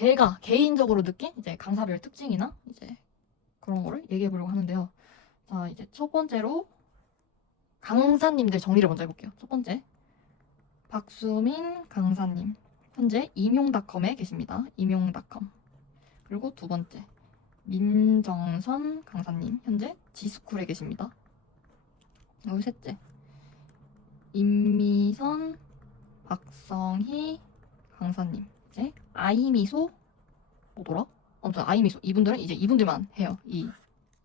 제가 개인적으로 느낀 이제 강사별 특징이나 이제 그런 거를 얘기해 보려고 하는데요. 자, 이제 첫 번째로 강사님들 정리를 먼저 해볼게요. 첫 번째, 박수민 강사님. 현재 임용닷컴에 계십니다. 임용닷컴. 그리고 두 번째, 민정선 강사님. 현재 지스쿨에 계십니다. 그리고 셋째, 임미선, 박성희 강사님. 이제 아이미소 뭐더라? 아무튼 아이미소. 이분들은 이제 이분들만 해요. 이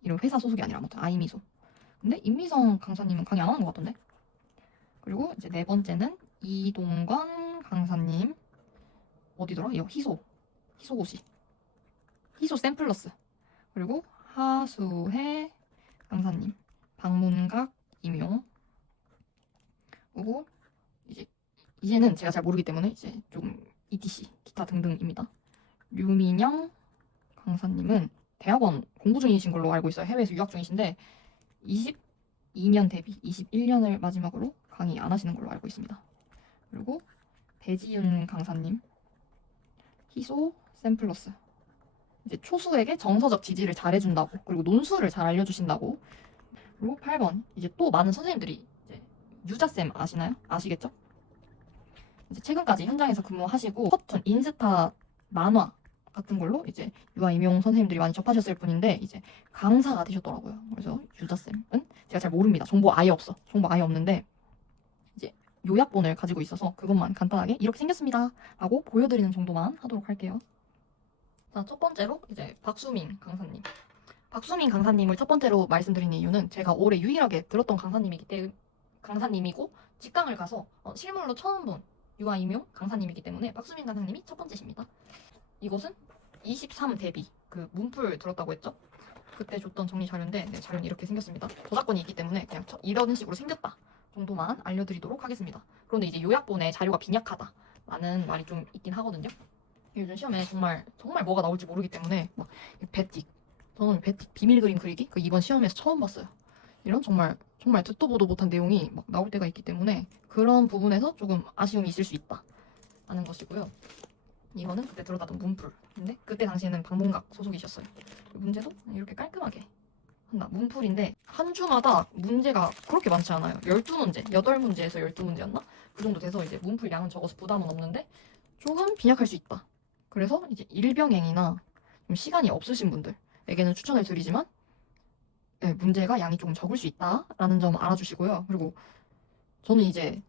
이런 회사 소속이 아니라 아무튼 아이미소. 근데 임미성 강사님은 강의 안 하는 것 같던데? 그리고 이제 네 번째는 이동건 강사님. 어디더라? 이거 희소고시. 희소 샘플러스. 그리고 하수혜 강사님. 방문각 임용. 그리고 이제는 제가 잘 모르기 때문에 이제 좀 ETC 기타 등등입니다. 류민영 강사님은 대학원 공부 중이신 걸로 알고 있어요. 해외에서 유학 중이신데 22년 대비 21년을 마지막으로 강의 안 하시는 걸로 알고 있습니다. 그리고 배지윤 강사님 희소 샘플러스. 이제 초수에게 정서적 지지를 잘 해준다고, 그리고 논술을 잘 알려주신다고. 그리고 8번, 이제 또 많은 선생님들이 이제 유자쌤 아시나요? 아시겠죠? 이제 최근까지 현장에서 근무하시고 커튼, 인스타, 만화 같은 걸로 이제 유아 임용 선생님들이 많이 접하셨을 뿐인데 이제 강사가 되셨더라고요. 그래서 유자쌤은 제가 잘 모릅니다. 정보 아예 없는데 이제 요약본을 가지고 있어서 그것만 간단하게 이렇게 생겼습니다 라고 보여드리는 정도만 하도록 할게요. 자, 첫 번째로 이제 박수민 강사님. 박수민 강사님을 첫 번째로 말씀드리는 이유는 제가 올해 유일하게 들었던 강사님이고 직강을 가서 실물로 처음 본 유아 임용 강사님이기 때문에 박수민 강사님이 첫 번째십니다. 이것은 23 대비 그 문풀 들었다고 했죠? 그때 줬던 정리 자료인데 네, 자료는 이렇게 생겼습니다. 저작권이 있기 때문에 그냥 이런 식으로 생겼다 정도만 알려드리도록 하겠습니다. 그런데 이제 요약본에 자료가 빈약하다 라는 말이 좀 있긴 하거든요. 요즘 시험에 정말 뭐가 나올지 모르기 때문에 막 배틱, 저는 배틱 비밀 그림 그리기 그 이번 시험에서 처음 봤어요. 이런 정말 듣도 보도 못한 내용이 막 나올 때가 있기 때문에 그런 부분에서 조금 아쉬움이 있을 수 있다 라는 것이고요. 이거는 그때 들어다던 문풀. 근데 그때 당시에는 방문각 소속이셨어요. 문제도 이렇게 깔끔하게 한다. 문풀인데 한 주마다 문제가 그렇게 많지 않아요. 12문제, 8문제에서 12문제였나? 그 정도 돼서 이제 문풀 양은 적어서 부담은 없는데 조금 빈약할 수 있다. 그래서 이제 일병행이나 좀 시간이 없으신 분들에게는 추천을 드리지만 네, 문제가 양이 조금 적을 수 있다라는 점 알아주시고요. 그리고 저는 이제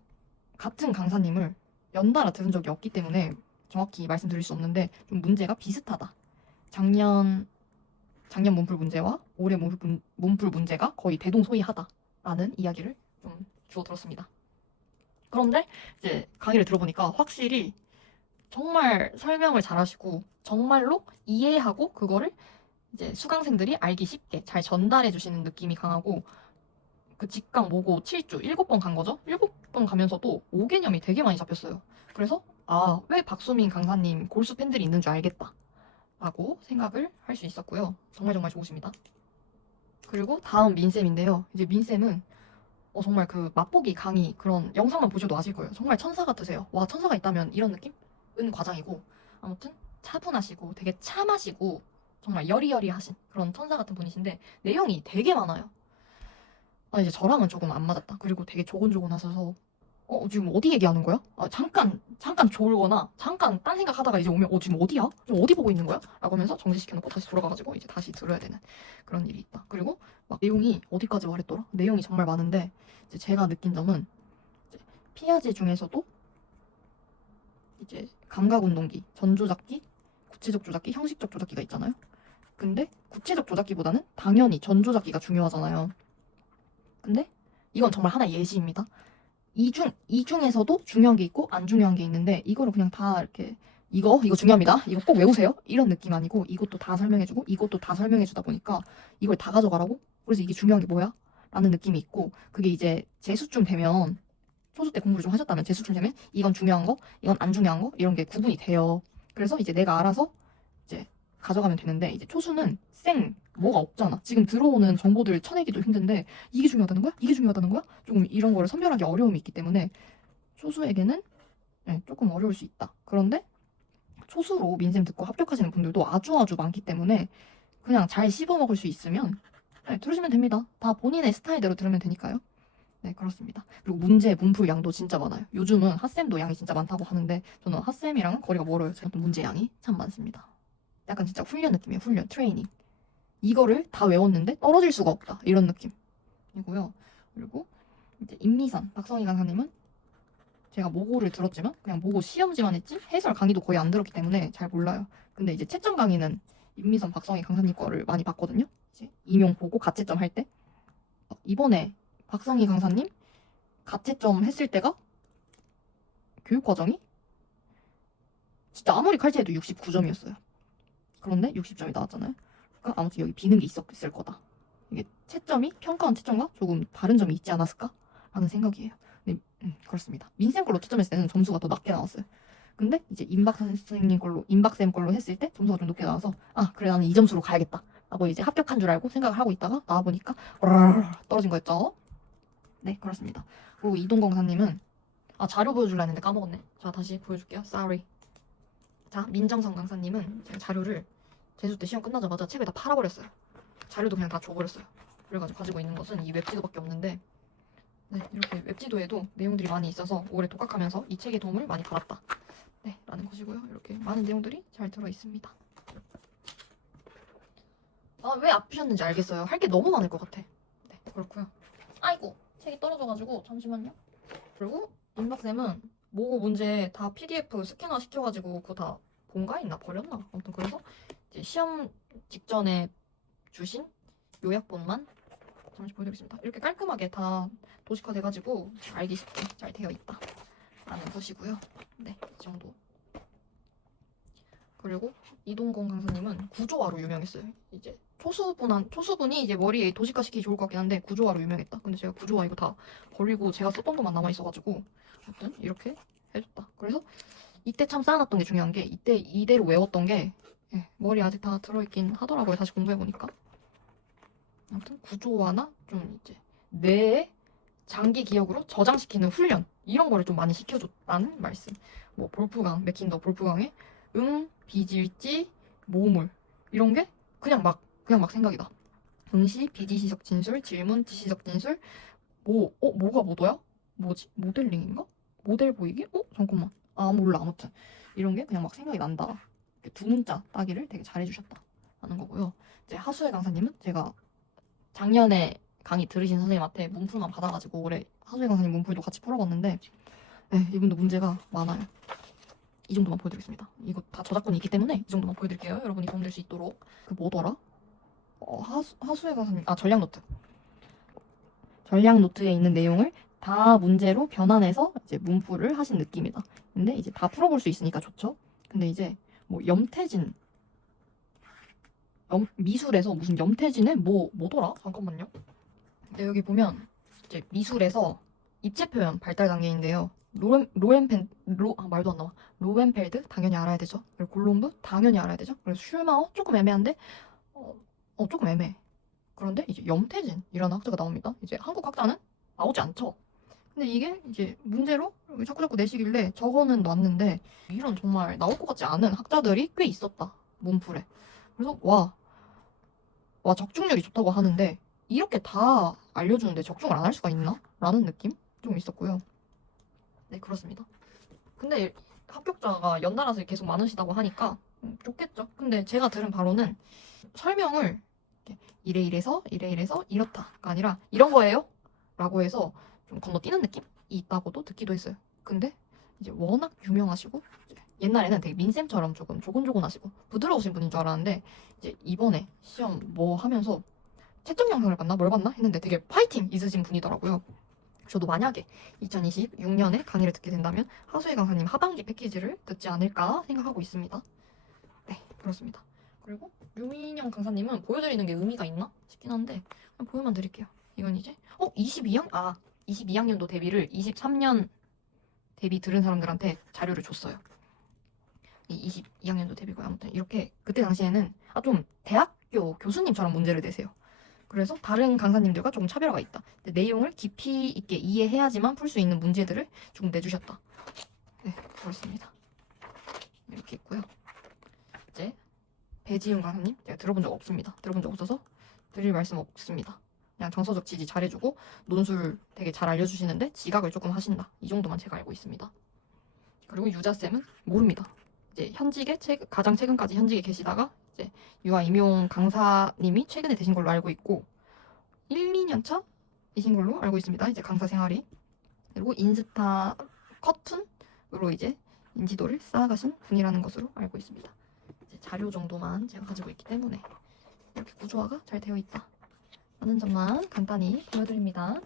같은 강사님을 연달아 들은 적이 없기 때문에 정확히 말씀드릴 수 없는데 좀 문제가 비슷하다. 작년 문풀 문제와 올해 문풀 문제가 거의 대동소이하다라는 이야기를 좀 주워 들었습니다. 그런데 이제 강의를 들어보니까 확실히 정말 설명을 잘하시고 정말로 이해하고 그거를 이제 수강생들이 알기 쉽게 잘 전달해 주시는 느낌이 강하고 그 직강 모고 7주 7번 간 거죠? 7번 가면서도 5개념이 되게 많이 잡혔어요. 그래서 왜 박수민 강사님 골수 팬들이 있는 줄 알겠다 라고 생각을 할 수 있었고요. 정말 좋으십니다. 그리고 다음 민쌤인데요. 이제 민쌤은 정말 그 맛보기 강의 그런 영상만 보셔도 아실 거예요. 정말 천사 같으세요. 와, 천사가 있다면 이런 느낌? 은 과장이고 아무튼 차분하시고 되게 참하시고 정말 여리여리하신 그런 천사 같은 분이신데 내용이 되게 많아요. 이제 저랑은 조금 안 맞았다. 그리고 되게 조곤조곤하셔서 지금 어디 얘기하는 거야? 잠깐 졸거나 잠깐 딴 생각하다가 이제 오면 지금 어디야? 지금 어디 보고 있는 거야? 라고 하면서 정지시켜놓고 다시 돌아가가지고 이제 다시 들어야 되는 그런 일이 있다. 그리고 막 내용이 어디까지 말했더라? 내용이 정말 많은데 이제 제가 느낀 점은 이제 피아제 중에서도 이제 감각운동기, 전조작기, 구체적 조작기, 형식적 조작기가 있잖아요. 근데 구체적 조작기보다는 당연히 전조작기가 중요하잖아요. 근데 이건 정말 하나의 예시입니다. 이 중에서도 중요한 게 있고 안 중요한 게 있는데 이거를 그냥 다 이렇게 이거 중요합니다. 이거 꼭 외우세요. 이런 느낌 아니고 이것도 다 설명해주고 이것도 다 설명해주다 보니까 이걸 다 가져가라고? 그래서 이게 중요한 게 뭐야? 라는 느낌이 있고 그게 이제 재수쯤 되면 초수 때 공부를 좀 하셨다면 재수쯤 되면 이건 중요한 거, 이건 안 중요한 거 이런 게 구분이 돼요. 그래서 이제 내가 알아서 이제 가져가면 되는데 이제 초수는 뭐가 없잖아. 지금 들어오는 정보들 쳐내기도 힘든데 이게 중요하다는 거야? 이게 중요하다는 거야? 조금 이런 거를 선별하기 어려움이 있기 때문에 초수에게는 조금 어려울 수 있다. 그런데 초수로 민쌤 듣고 합격하시는 분들도 아주 많기 때문에 그냥 잘 씹어먹을 수 있으면 네, 들으시면 됩니다. 다 본인의 스타일대로 들으면 되니까요. 네, 그렇습니다. 그리고 문제, 문풀 양도 진짜 많아요. 요즘은 핫쌤도 양이 진짜 많다고 하는데 저는 핫쌤이랑은 거리가 멀어요. 제가 또 문제 양이 참 많습니다. 약간 진짜 훈련 느낌이에요. 훈련, 트레이닝. 이거를 다 외웠는데 떨어질 수가 없다. 이런 느낌이고요. 그리고 이제 임미선, 박성희 강사님은 제가 모고를 들었지만 그냥 모고 시험지만 했지 해설 강의도 거의 안 들었기 때문에 잘 몰라요. 근데 이제 채점 강의는 임미선, 박성희 강사님 거를 많이 봤거든요. 이제 임용 보고 가채점 할 때. 이번에 박성희 강사님 가채점 했을 때가 교육과정이 진짜 아무리 칼퇴해도 69점이었어요. 그런데 60점이 나왔잖아요. 그러니까 아무튼 여기 비는 게 있었을 거다. 이게 채점이 평가원 채점과 조금 다른 점이 있지 않았을까? 라는 생각이에요. 네, 그렇습니다. 민쌤 걸로 채점했을 때는 점수가 더 낮게 나왔어요. 근데 이제 임박 선생님 걸로, 임박쌤 걸로 했을 때 점수가 좀 높게 나와서 아, 그래 나는 이 점수로 가야겠다. 라고 이제 합격한 줄 알고 생각을 하고 있다가 나와보니까 떨어진 거였죠. 네, 그렇습니다. 그리고 이동건 강사님은 자료 보여주려 했는데 까먹었네. 자, 다시 보여줄게요. Sorry. 자, 민정성 강사님은 제가 자료를 제주 때 시험 끝나자마자 책을 다 팔아버렸어요. 자료도 그냥 다 줘버렸어요. 그래가지고 가지고 있는 것은 이 웹지도밖에 없는데 네, 이렇게 웹지도에도 내용들이 많이 있어서 올해 독학하면서 이 책의 도움을 많이 받았다. 네, 라는 것이고요. 이렇게 많은 내용들이 잘 들어있습니다. 왜 아프셨는지 알겠어요. 할 게 너무 많을 것 같아. 네, 그렇고요. 아이고, 책이 떨어져가지고 잠시만요. 그리고 임박쌤은 모고 문제 다 PDF 스캐너 시켜가지고 그거 다 본가 있나 버렸나? 아무튼 그래서 이제 시험 직전에 주신 요약본만 잠시 보여드리겠습니다. 이렇게 깔끔하게 다 도식화 돼가지고 알기 쉽게 잘 되어 있다 라는 것이고요. 네, 이 정도. 그리고 이동건 강사님은 구조화로 유명했어요. 이제 초수분이 이제 머리에 도식화 시키기 좋을 것 같긴 한데 구조화로 유명했다. 근데 제가 구조화 이거 다 버리고 제가 썼던 것만 남아있어가지고 아무튼 이렇게 해줬다. 그래서 이때 참 쌓아놨던 게 중요한 게 이때 이대로 외웠던 게 머리 아직 다 들어있긴 하더라고요. 다시 공부해보니까. 아무튼 구조화나 좀 이제 뇌의 장기 기억으로 저장시키는 훈련 이런 거를 좀 많이 시켜줬다는 말씀. 뭐 볼프강, 맥킨더 볼프강의 비질지, 모물 이런 게 그냥 막 생각이 나. 응시, 비지시적 진술, 질문, 지시적 진술, 뭐가 뭐더야? 뭐지? 모델링인가? 모델 보이기? 잠깐만. 몰라. 아무튼 이런 게 그냥 막 생각이 난다. 두 문자 따기를 되게 잘해주셨다 하는 거고요. 이제 하수혜 강사님은 제가 작년에 강의 들으신 선생님한테 문풀만 받아가지고 올해 하수혜 강사님 문풀도 같이 풀어봤는데 네, 이분도 문제가 많아요. 이 정도만 보여드리겠습니다. 이거 다 저작권이 있기 때문에 이 정도만 보여드릴게요. 여러분이 도움될 수 있도록. 그 뭐더라? 하수혜 강사님 전략 노트. 전략 노트에 있는 내용을 다 문제로 변환해서 이제 문풀을 하신 느낌이다. 근데 이제 다 풀어볼 수 있으니까 좋죠. 근데 이제 뭐 미술에서 무슨 염태진의 뭐더라? 잠깐만요. 네, 여기 보면 이제 미술에서 입체 표현 발달 단계인데요. 말도 안 나와. 로웬펠드 당연히 알아야 되죠. 그리고 골롬브 당연히 알아야 되죠. 그리고 슐마우 조금 애매한데 조금 애매해. 그런데 이제 염태진이라는 학자가 나옵니다. 이제 한국 학자는 나오지 않죠. 근데 이게 이제 문제로 자꾸 내시길래 적어는 놨는데 이런 정말 나올 것 같지 않은 학자들이 꽤 있었다. 문풀에. 그래서 와 적중률이 좋다고 하는데 이렇게 다 알려주는데 적중을 안 할 수가 있나? 라는 느낌 좀 있었고요. 네, 그렇습니다. 근데 합격자가 연달아서 계속 많으시다고 하니까 좋겠죠. 근데 제가 들은 바로는 설명을 이래서 이렇다가 아니라 이런 거예요? 라고 해서 좀 건너뛰는 느낌이 있다고도 듣기도 했어요. 근데 이제 워낙 유명하시고 옛날에는 되게 민쌤처럼 조금 조곤조곤하시고 부드러우신 분인 줄 알았는데 이제 이번에 시험 뭐 하면서 채점 영상을 봤나 뭘 봤나 했는데 되게 파이팅 있으신 분이더라고요. 저도 만약에 2026년에 강의를 듣게 된다면 하수혜 강사님 하반기 패키지를 듣지 않을까 생각하고 있습니다. 네, 그렇습니다. 그리고 유민영 강사님은 보여드리는 게 의미가 있나 싶긴 한데 그냥 보여만 드릴게요. 이건 이제 22학년도 데뷔를 23년 데뷔 들은 사람들한테 자료를 줬어요. 22학년도 데뷔고요. 아무튼 이렇게 그때 당시에는 좀 대학교 교수님처럼 문제를 내세요. 그래서 다른 강사님들과 조금 차별화가 있다. 내용을 깊이 있게 이해해야지만 풀 수 있는 문제들을 조금 내주셨다. 네, 그렇습니다. 이렇게 있고요. 배지윤 강사님 제가 들어본 적 없습니다. 들어본 적 없어서 드릴 말씀 없습니다. 그냥 정서적 지지 잘해주고 논술 되게 잘 알려주시는데 지각을 조금 하신다. 이 정도만 제가 알고 있습니다. 그리고 유자쌤은 모릅니다. 이제 현직에 가장 최근까지 현직에 계시다가 이제 유아 임용 강사님이 최근에 되신 걸로 알고 있고 1, 2년 차이신 걸로 알고 있습니다. 이제 강사 생활이. 그리고 인스타 커튼으로 이제 인지도를 쌓아가신 분이라는 것으로 알고 있습니다. 이제 자료 정도만 제가 가지고 있기 때문에 이렇게 구조화가 잘 되어 있다 하는 점만 간단히 보여드립니다.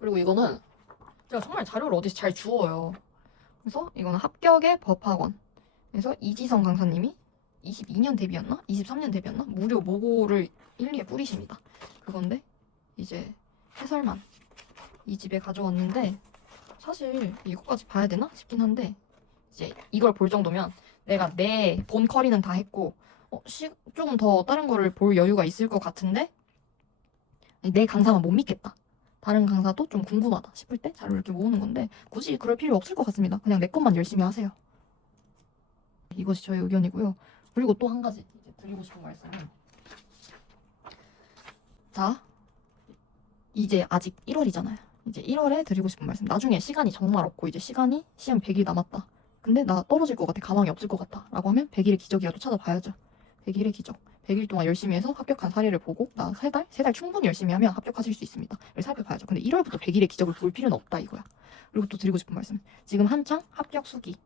그리고 이거는 제가 정말 자료를 어디서 잘 주워요. 그래서 이거는 합격의 법학원. 그래서 이지성 강사님이 22년 데뷔였나? 23년 데뷔였나? 무료 모고를 1, 2에 뿌리십니다. 그건데 이제 해설만 이 집에 가져왔는데 사실 이거까지 봐야 되나 싶긴 한데 이제 이걸 볼 정도면 내가 내 본 커리는 다 했고 조금 더 다른 거를 볼 여유가 있을 것 같은데 내 강사만 못 믿겠다. 다른 강사도 좀 궁금하다 싶을 때 자료를 이렇게 모으는 건데 굳이 그럴 필요 없을 것 같습니다. 그냥 내 것만 열심히 하세요. 이것이 저의 의견이고요. 그리고 또 한 가지 이제 드리고 싶은 말씀은 자, 이제 아직 1월이잖아요. 이제 1월에 드리고 싶은 말씀. 나중에 시간이 정말 없고 이제 시험 100일 남았다. 근데 나 떨어질 것 같아. 가망이 없을 것 같아. 라고 하면 100일의 기적이라도 찾아봐야죠. 100일의 기적. 100일 동안 열심히 해서 합격한 사례를 보고 나 3달 충분히 열심히 하면 합격하실 수 있습니다. 를 살펴봐야죠. 근데 1월부터 100일의 기적을 볼 필요는 없다 이거야. 그리고 또 드리고 싶은 말씀. 지금 한창 합격 수기를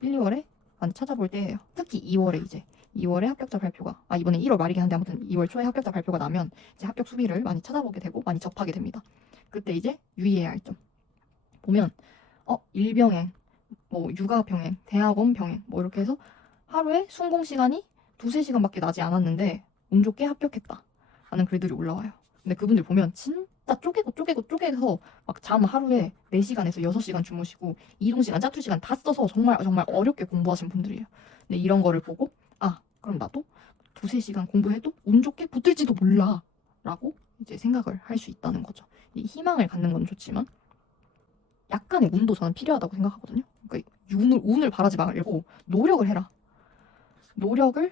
1, 2월에 많이 찾아볼 때예요. 특히 2월에 이제 2월에 합격자 발표가 이번에 1월 말이긴 한데 아무튼 2월 초에 합격자 발표가 나면 이제 합격 수비를 많이 찾아보게 되고 많이 접하게 됩니다. 그때 이제 유의해야 할 점. 보면 일병행, 뭐 육아 병행, 대학원 병행 뭐 이렇게 해서 하루에 순공 시간이 2-3시간밖에 나지 않았는데 운 좋게 합격했다 라는 글들이 올라와요. 근데 그분들 보면 진짜 쪼개서 막 잠 하루에 4시간에서 6시간 주무시고 이동시간, 짜투시간 다 써서 정말 어렵게 공부하신 분들이에요. 근데 이런 거를 보고 그럼 나도 2-3시간 공부해도 운 좋게 붙을지도 몰라 라고 이제 생각을 할 수 있다는 거죠. 이 희망을 갖는 건 좋지만 약간의 운도 저는 필요하다고 생각하거든요. 그러니까 운을 바라지 말고 노력을 해라. 노력을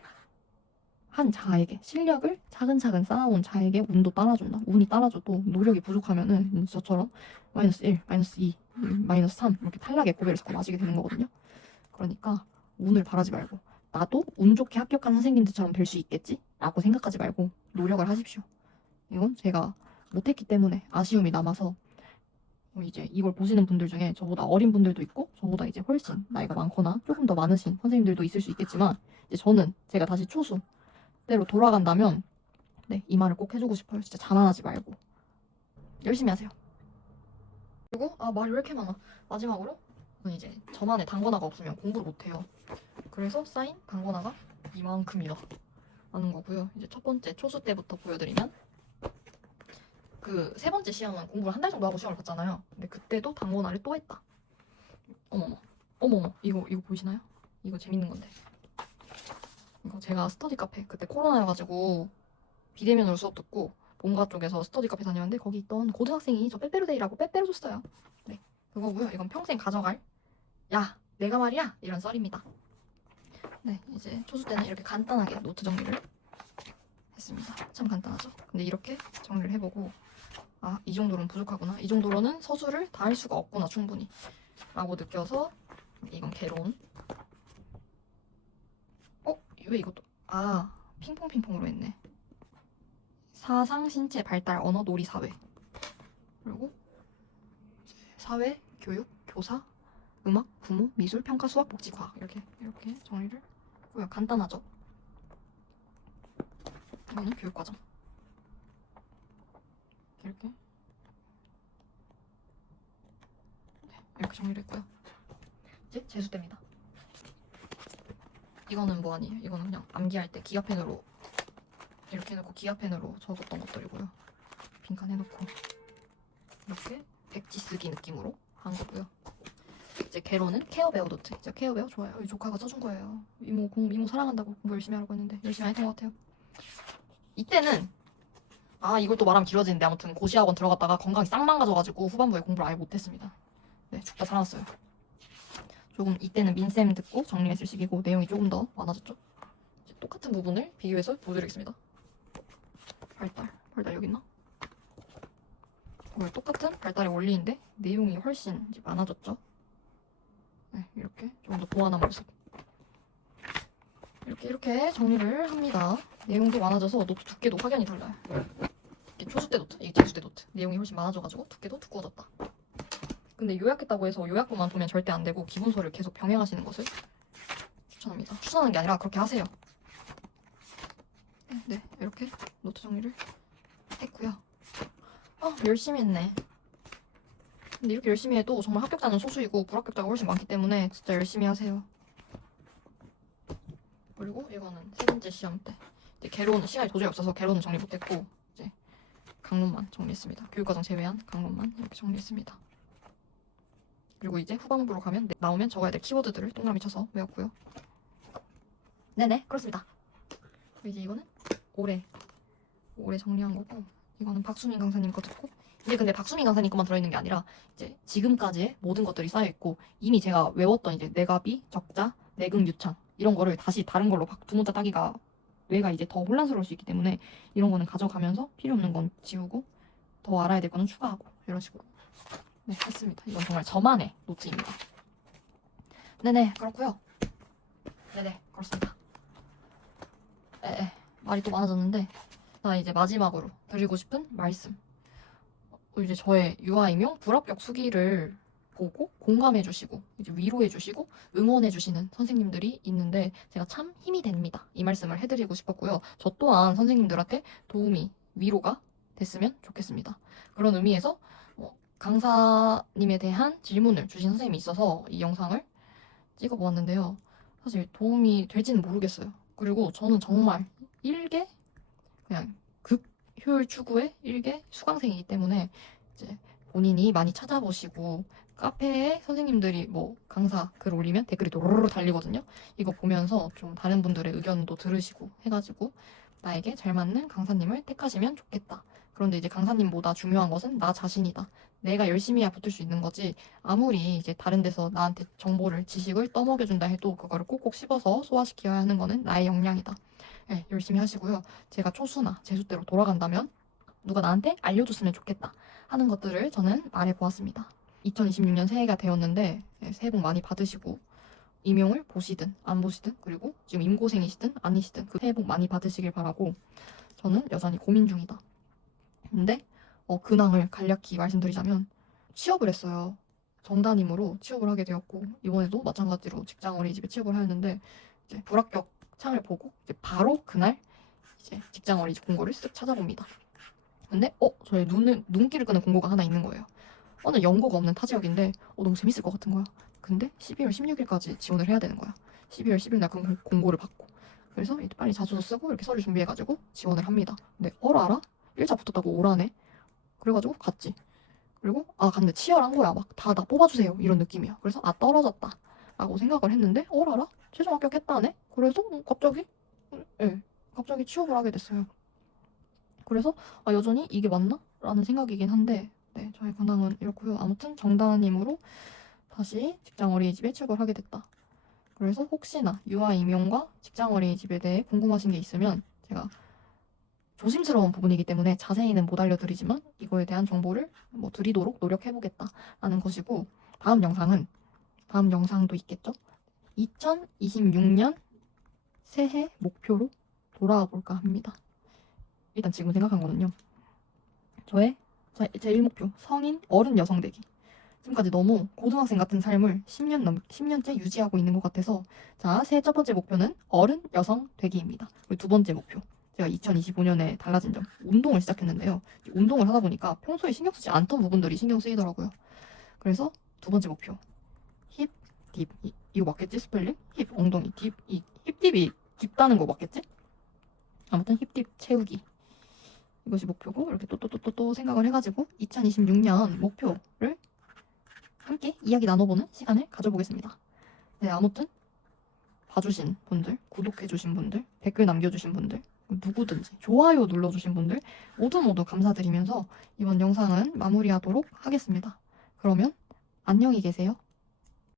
한 자에게, 실력을 차근차근 쌓아온 자에게 운도 따라준다. 운이 따라줘도 노력이 부족하면은 저처럼 -1, -2, -3 이렇게 탈락의 고배를 자꾸 맞이게 되는 거거든요. 그러니까 운을 바라지 말고 나도 운 좋게 합격한 선생님들처럼 될 수 있겠지? 라고 생각하지 말고 노력을 하십시오. 이건 제가 못했기 때문에 아쉬움이 남아서 이제 이걸 보시는 분들 중에 저보다 어린 분들도 있고 저보다 이제 훨씬 나이가 많거나 조금 더 많으신 선생님들도 있을 수 있겠지만 이제 저는 제가 다시 초수 때로 돌아간다면 이 말을 꼭 해주고 싶어요. 진짜 자만하지 말고 열심히 하세요. 그리고 말이 왜 이렇게 많아. 마지막으로 이제 저만의 단권화가 없으면 공부를 못해요. 그래서 쌓인 단권화가 이만큼이다 라는 거고요. 이제 첫 번째 초수 때부터 보여드리면 그 세 번째 시험은 공부를 한 달 정도 하고 시험을 봤잖아요. 근데 그때도 단권화를 또 했다. 어머머 이거 보이시나요? 이거 재밌는 건데 이거 제가 스터디 카페 그때 코로나여가지고 비대면으로 수업 듣고 본가 쪽에서 스터디 카페 다녔는데 거기 있던 고등학생이 저 빼빼로데이라고 빼빼로 줬어요. 네 그거고요. 이건 평생 가져갈 야 내가 말이야 이런 썰입니다. 네 이제 초수 때는 이렇게 간단하게 노트 정리를 했습니다. 참 간단하죠. 근데 이렇게 정리를 해보고 이 정도로는 부족하구나. 이 정도로는 서술을 다 할 수가 없구나 충분히 라고 느껴서 이건 개론. 왜 이것도 핑퐁으로 했네. 사상, 신체, 발달, 언어, 놀이, 사회. 그리고 사회, 교육, 교사, 음악, 부모, 미술, 평가, 수학, 복지, 과학 이렇게 정리를 했고요. 간단하죠. 이거는 교육과정. 이렇게 정리를 했고요. 이제 재수대입니다. 이거는 뭐 아니에요. 이거는 그냥 암기할 때 기아펜으로 이렇게 해놓고 기아펜으로 적었던 것들이고요. 빈칸 해놓고 이렇게 백지 쓰기 느낌으로 한 거고요. 이제 개론은 케어베어 노트. 이제 케어베어 좋아요. 우리 조카가 써준 거예요. 이모 사랑한다고 공부 열심히 하라고 했는데 열심히 안 했던 것 같아요. 이때는 이걸 또 말하면 길어지는데 아무튼 고시학원 들어갔다가 건강이 싹 망가져가지고 후반부에 공부를 아예 못했습니다. 네 죽다 살았어요. 조금 이때는 민쌤 듣고 정리했을 시기고 내용이 조금 더 많아졌죠. 똑같은 부분을 비교해서 보여드리겠습니다. 발달 여기 있나? 똑같은 발달의 원리인데 내용이 훨씬 이제 많아졌죠. 네, 이렇게 좀 더 보완한 모습. 이렇게 정리를 합니다. 내용도 많아져서 노트 두께도 확연히 달라요. 이게 초수 때 노트, 이게 재수 때 노트. 내용이 훨씬 많아져가지고 두께도 두꺼워졌다. 근데 요약했다고 해서 요약본만 보면 절대 안 되고 기본서를 계속 병행하시는 것을 추천합니다. 추천하는 게 아니라 그렇게 하세요. 네, 이렇게 노트 정리를 했고요. 열심히 했네. 근데 이렇게 열심히 해도 정말 합격자는 소수이고 불합격자가 훨씬 많기 때문에 진짜 열심히 하세요. 그리고 이거는 세 번째 시험 때 이제 개론은 시간이 도저히 없어서 개론은 정리 못했고 이제 강론만 정리했습니다. 교육과정 제외한 강론만 이렇게 정리했습니다. 그리고 이제 후반부로 가면 나오면 적어야 될 키워드들을 동그라미 쳐서 외웠고요. 네네, 그렇습니다. 이제 이거는 올해 정리한 거고, 이거는 박수민 강사님 거 듣고, 이게 근데 박수민 강사님 것만 들어있는 게 아니라 이제 지금까지의 모든 것들이 쌓여있고, 이미 제가 외웠던 이제 내가비, 적자, 내금, 유창 이런 거를 다시 다른 걸로 두 문자 따기가 뇌가 이제 더 혼란스러울 수 있기 때문에 이런 거는 가져가면서 필요 없는 건 지우고 더 알아야 될 거는 추가하고 이런 식으로 네, 했습니다. 이건 정말 저만의 노트입니다. 네네, 그렇고요. 네네, 그렇습니다. 말이 또 많아졌는데 나 이제 마지막으로 드리고 싶은 말씀. 이제 저의 유아임용 불합격 수기를 보고 공감해주시고 이제 위로해주시고 응원해주시는 선생님들이 있는데 제가 참 힘이 됩니다. 이 말씀을 해드리고 싶었고요. 저 또한 선생님들한테 도움이, 위로가 됐으면 좋겠습니다. 그런 의미에서 강사님에 대한 질문을 주신 선생님이 있어서 이 영상을 찍어보았는데요. 사실 도움이 될지는 모르겠어요. 그리고 저는 정말 일개 그냥 극효율 추구의 일개 수강생이기 때문에 이제 본인이 많이 찾아보시고 카페에 선생님들이 강사 글 올리면 댓글이 도로로 달리거든요. 이거 보면서 좀 다른 분들의 의견도 들으시고 해가지고 나에게 잘 맞는 강사님을 택하시면 좋겠다. 그런데 이제 강사님보다 중요한 것은 나 자신이다. 내가 열심히 해야 붙을 수 있는 거지 아무리 이제 다른 데서 나한테 정보를, 지식을 떠먹여준다 해도 그거를 꼭꼭 씹어서 소화시켜야 하는 거는 나의 역량이다. 네, 열심히 하시고요. 제가 초수나 재수대로 돌아간다면 누가 나한테 알려줬으면 좋겠다 하는 것들을 저는 말해보았습니다. 2026년 새해가 되었는데 새해 복 많이 받으시고 임용을 보시든 안 보시든 그리고 지금 임고생이시든 아니시든 그 새해 복 많이 받으시길 바라고 저는 여전히 고민 중이다. 근데 근황을 간략히 말씀드리자면 취업을 했어요. 정단임으로 취업을 하게 되었고 이번에도 마찬가지로 직장 어린이집에 취업을 하였는데 이제 불합격 창을 보고 이제 바로 그날 이제 직장 어린이집 공고를 쓱 찾아봅니다. 근데 저의 눈길을 끄는 공고가 하나 있는 거예요. 어느 연고가 없는 타 지역인데 너무 재밌을 것 같은 거야. 근데 12월 16일까지 지원을 해야 되는 거야. 12월 10일 날 그 공고를 받고 그래서 이제 빨리 자소서 쓰고 이렇게 서류 준비해가지고 지원을 합니다. 근데 알아? 1차 붙었다고 오라네. 그래가지고 갔지. 그리고 갔는데 치열한 거야. 막 다 나 뽑아주세요 이런 느낌이야. 그래서 떨어졌다 라고 생각을 했는데 알아? 최종 합격했다네. 그래서 갑자기 취업을 하게 됐어요. 그래서 여전히 이게 맞나? 라는 생각이긴 한데 네, 저의 근황은 이렇고요. 아무튼 정단임으로 다시 직장 어린이집에 취업을 하게 됐다. 그래서 혹시나 유아 임용과 직장 어린이집에 대해 궁금하신 게 있으면 제가 조심스러운 부분이기 때문에 자세히는 못 알려드리지만 이거에 대한 정보를 드리도록 노력해보겠다라는 것이고 다음 영상도 있겠죠? 2026년 새해 목표로 돌아와 볼까 합니다. 일단 지금 생각한 거는요. 저의 제1 목표 성인 어른 여성 되기. 지금까지 너무 고등학생 같은 삶을 10년째 유지하고 있는 것 같아서 자, 새해 첫 번째 목표는 어른 여성 되기입니다. 그리고 두 번째 목표. 제가 2025년에 달라진 점, 운동을 시작했는데요. 운동을 하다 보니까 평소에 신경 쓰지 않던 부분들이 신경 쓰이더라고요. 그래서 두 번째 목표. 힙, 딥. 이거 맞겠지? 스펠링? 힙, 엉덩이, 딥, 힙딥이 깊다는 거 맞겠지? 아무튼 힙딥 채우기. 이것이 목표고 이렇게 또 생각을 해가지고 2026년 목표를 함께 이야기 나눠보는 시간을 가져보겠습니다. 네, 아무튼 봐주신 분들, 구독해주신 분들, 댓글 남겨주신 분들, 누구든지 좋아요 눌러주신 분들 모두 감사드리면서 이번 영상은 마무리하도록 하겠습니다. 그러면 안녕히 계세요.